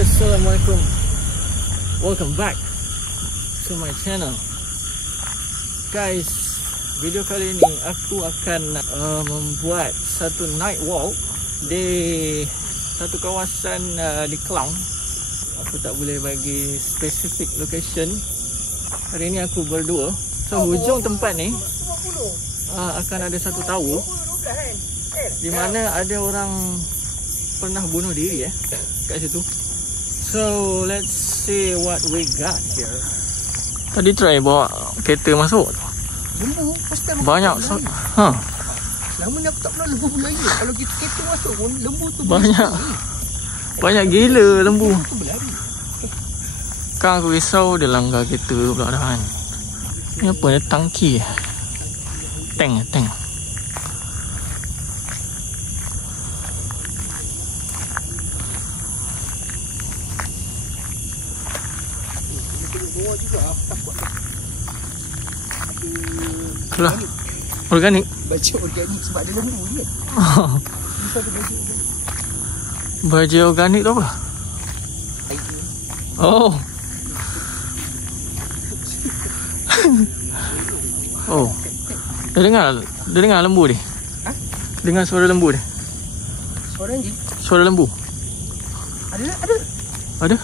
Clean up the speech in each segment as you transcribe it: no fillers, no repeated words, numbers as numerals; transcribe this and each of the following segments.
Assalamualaikum. Welcome back to my channel. Guys, video kali ini aku akan membuat satu night walk di satu kawasan di Klang. Aku tak boleh bagi specific location. Hari ini aku berdua. So hujung tempat ni akan ada satu tower di mana ada orang pernah bunuh diri kat situ. So let's see what we got here. Tadi try bawa kereta masuk. Lembu pasti banyak Lama ni aku tak pernah lembu berlari. Kalau kita kereta masuk pun lembu tu banyak gila lembu. Tu berlari. Kan aku risau dia langgar kereta pula dah kan. Ni apa ni, tangki tank. Bawa juga aku takut. Itulah organik. Baca organik sebab ada lembu ni kan. Bisa ada baju organik. Baja organik tu apa? Oh. Oh. Dia dengar lembu ni. Ha? Dengar suara lembu ni. Suara anjing. Suara lembu. Ada.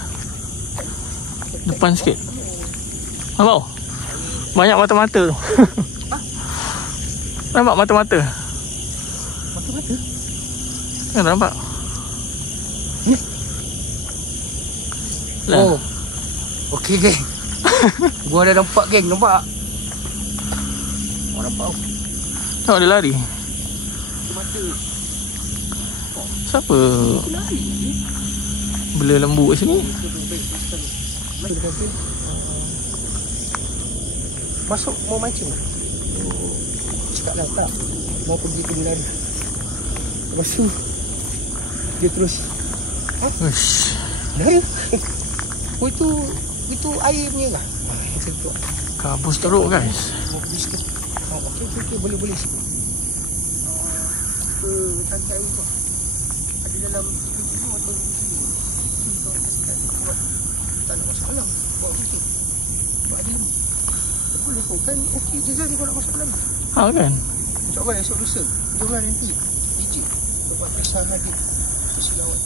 Depan sikit. Nampak? Banyak mata-mata tu. Nampak mata-mata? Mata-mata? Tak nampak. Ni. Lah. Oh. Okey geng. Gua dah nampak geng, nampak. Gua nampak. Tengok dia lari. Mata. Siapa Lari. bela lembu kat sini? Masuk mau mancing. Cakap lah tak. Mau pergi ke lari. Lepas tu dia terus Uish. lari. Oh itu air punya lah. Macam tu. Kabus teruk guys. Mau pergi sikit. Okey boleh sikit. Santai tu. Ada dalam 3 kilo atau 2 kilo. Tak nak masuk alam. Bawa kucing. Bawa dia lembu. Boleh kau kan okey je kan kau nak masuk alam. Kan? InsyaAllah esok lusa. Jomlah nanti DJ buat kisah Nabi Tersilawat.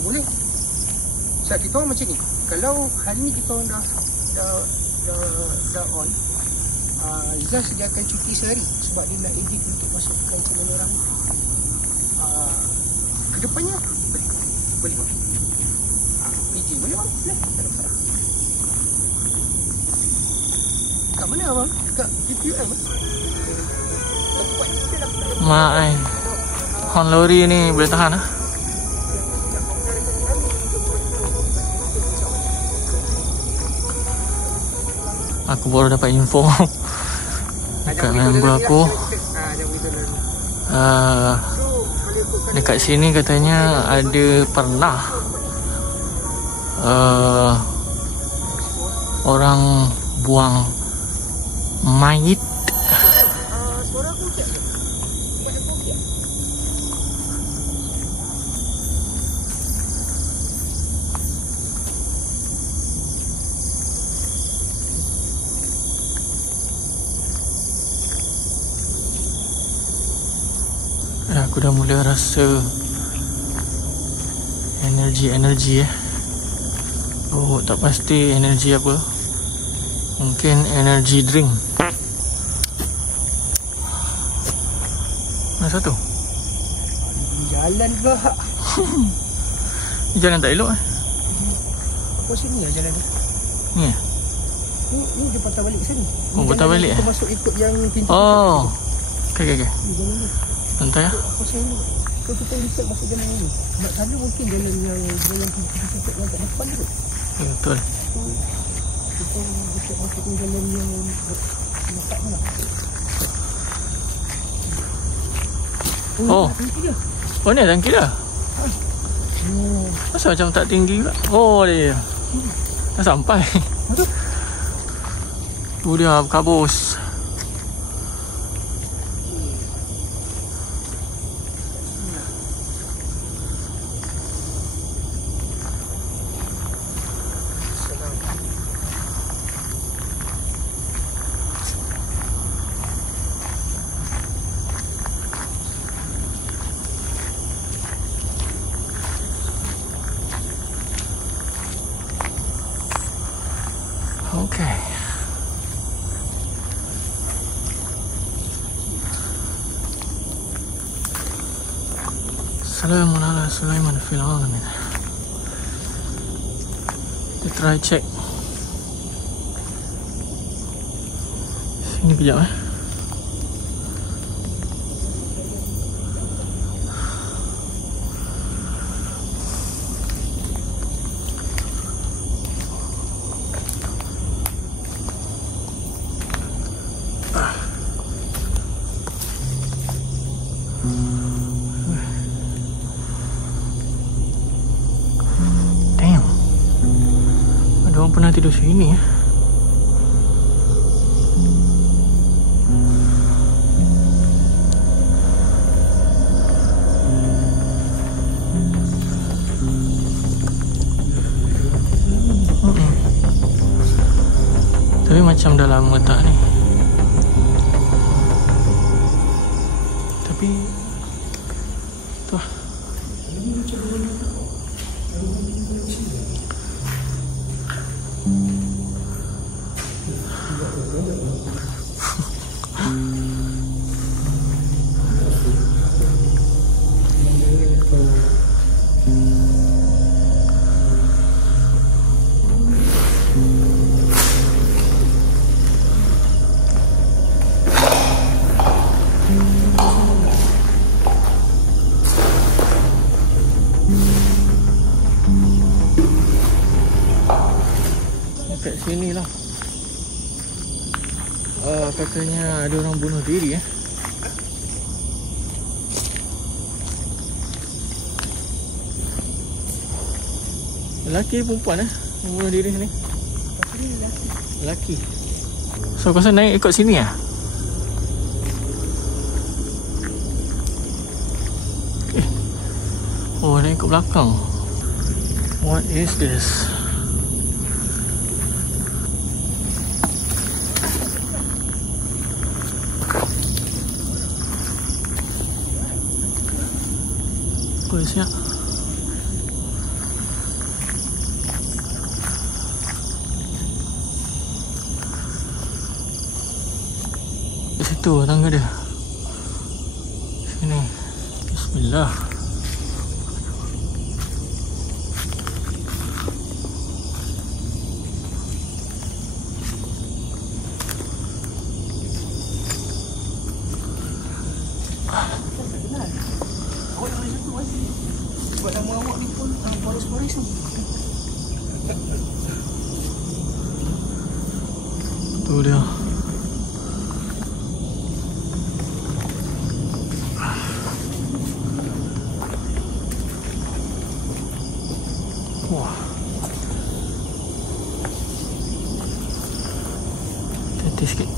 Boleh? Sebab kita orang macam ni. Kalau hari ni kita orang dah on, Izzah sediakan cuti sehari sebab dia nak edit untuk masukkan channel orang. Kedepannya boleh bang. DJ boleh bang? Boleh. Tak ada masalah. Kat mana abang? Dekat PPM Mak hon lori ni boleh tahan Aku baru dapat info dekat member aku. Dekat sini katanya ada pernah orang buang mayit. Aku dah mula rasa energi Oh, tak pasti energi apa. Mungkin energy drink. Mana satu? Jalan pula. Jalan tak elok Apa sini lah jalan ni? Ni Ni dia patah balik ke sini. Oh, patah balik kita masuk ikut yang pintu. Oh. Okey. Ni jalan ni. Santai lah. Apa sini? Kalau kita lihat masuk jalan ni. Nak sana mungkin jalan pintu yang kat depan tu. Ya, betul. Kita masuk jalan yang dekat mana? Oh. Oh ni tangki dah. Masa macam tak tinggi pula. Oh dia. Dah sampai. Tu dia kabus. Salamun ala Sulaiman fil alamin. Kita try check sini kejap Orang pernah tidur sini ya. Tapi macam dah lama tak ni. Tapi tu dekat sini lah. Katanya ada orang bunuh diri Lelaki perempuan yang bunuh diri sini? Lelaki. So kau rasa naik ikut sini Oh, naik ikut belakang. What is this? Kau siap? Di situ tangga dia. Sini. Bismillah. Sebab nama awak ni pun polis-polis tu. Tu dia. Wah. Tetis sikit.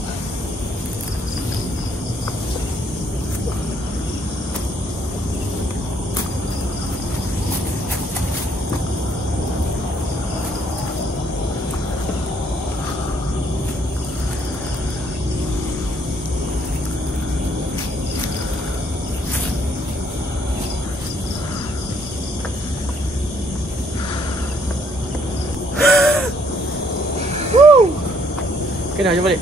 Kena jom balik.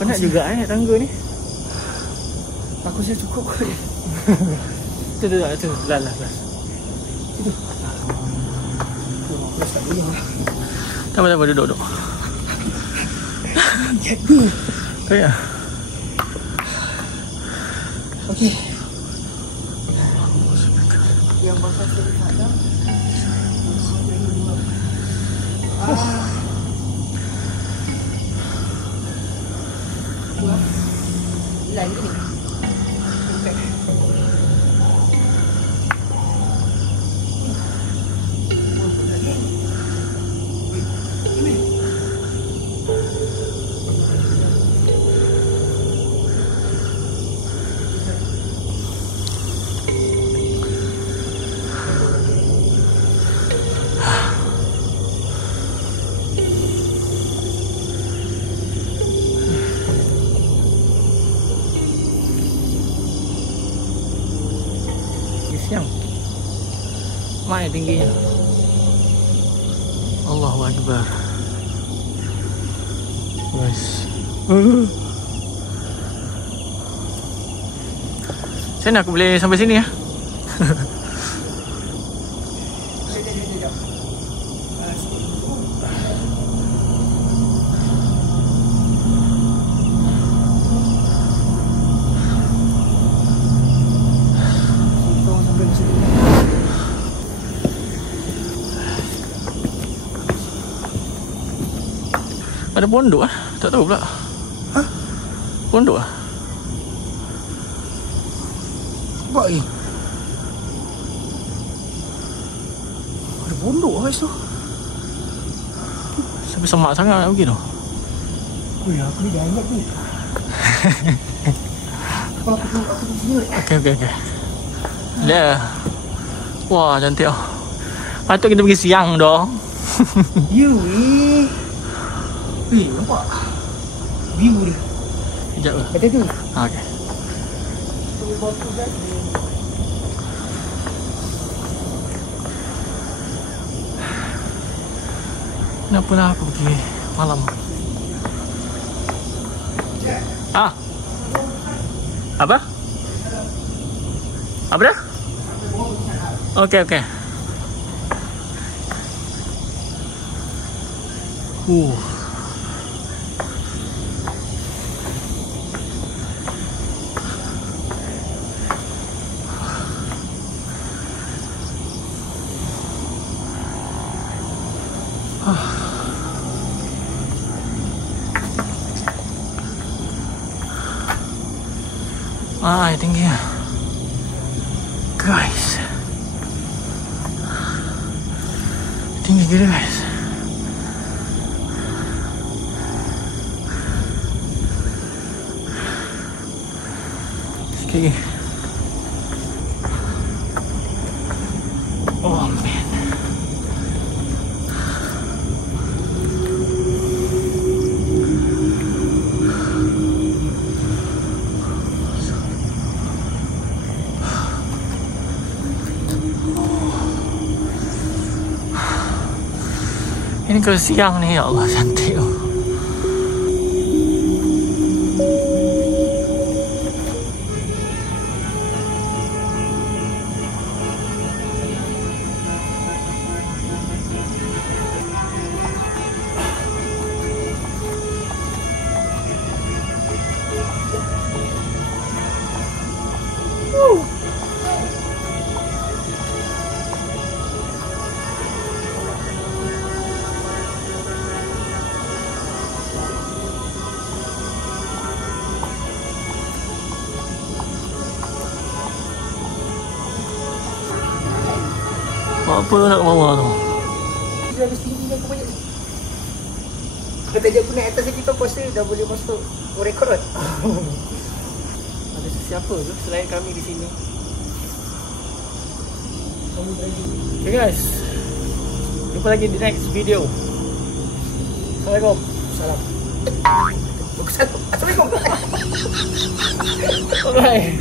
Penat juga naik tangga ni. Aku rasa cukup kot. Tu. Last. Tak apa, duduk. Jadi. Kau ya? Okey. Yang bakal saya hadap. Lain ni. Siang. Mai tingginya. Allahu Akbar. Guys. Macam mana aku boleh sampai sini ya? Ada pondok ah? Tak tahu pula. Hah? Pondok ah? Nampak lagi? Ada pondok guys tu. Sampai semak sangat nak pergi tu. Weh, aku ni dah ingat ni. Aku tu sini. Okey. Dah. Wah, cantik ah. Patut kita pergi siang dong. You ni. Weh, nampak? View dia. Sekejap ke? Betul tu? Okey. Kenapa lah aku pergi malam? Ah. Apa? Apa dah? Okey. Tinggi guys, tinggi gila guys. Sikit lagi. Oh man. Ini kalau siang ni, ya Allah, cantik tu. Apa nak ke bawah tu? Dia habis tinggi aku banyak. Kalau tadi aku naik atas kita aku rasa dah boleh masuk rekod. Ada siapa tu selain kami di sini? Okay guys, jumpa lagi di next video. Assalamualaikum. Salam. Assalamualaikum. Bye.